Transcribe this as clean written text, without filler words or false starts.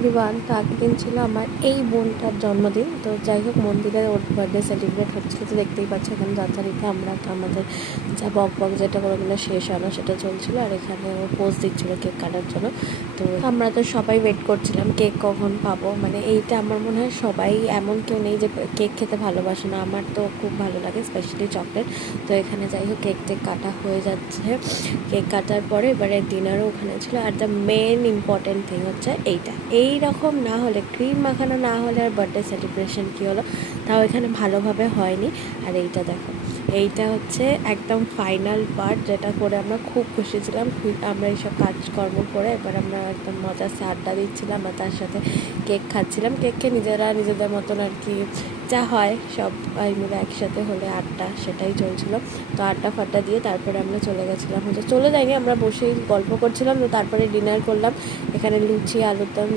Everyone. তো আগের দিন ছিল আমার এই বোনটার জন্মদিন। তো যাই হোক, মন্দিরে ওর বার্থডে সেলিব্রেট হচ্ছিলো। তো দেখতেই পাচ্ছি এখানে যথারীতি আমরা তো আমাদের যা বক যেটা কোনোগুলো শেষ হয় না সেটা চলছিলো। আর এখানে ও পোজ দিচ্ছিলো কেক কাটার জন্য। তো আমরা তো সবাই ওয়েট করছিলাম কেক কখন পাবো। মানে এইটা আমার মনে হয় সবাই, এমন কেউ নেই যে কেক খেতে ভালোবাসে না। আমার তো খুব ভালো লাগে, স্পেশালি চকলেট। তো এখানে যাই হোক কেক টেক কাটা হয়ে যাচ্ছে। কেক কাটার পরে এবারে ডিনারও ওখানে ছিল। আর দ্য মেন ইম্পর্টেন্ট থিং হচ্ছে এইটা, এই রকম না হলে, ক্রিম মাখানো না হলে আর বার্থডে সেলিব্রেশন কী হলো, তাও এখানে ভালোভাবে হয়নি। আর এইটা দেখো, এইটা হচ্ছে একদম ফাইনাল পার্ট, যেটা করে আমরা খুব খুশি ছিলাম। আমরা এইসব কাজকর্ম করে এবার আমরা একদম মজার আড্ডা দিচ্ছিলাম আর তার সাথে কেক খাচ্ছিলাম। কেককে নিজেরা নিজেদের মতন আর কি যা হয় সবাই মিলে একসাথে হলে আড্ডা, সেটাই চলছিল। তো আড্ডা ফাড্ডা দিয়ে তারপরে আমরা চলে গেছিলাম, চলে যাইনি, আমরা বসেই গল্প করছিলাম। তো তারপরে ডিনার করলাম। এখানে লুচি, আলুর দম,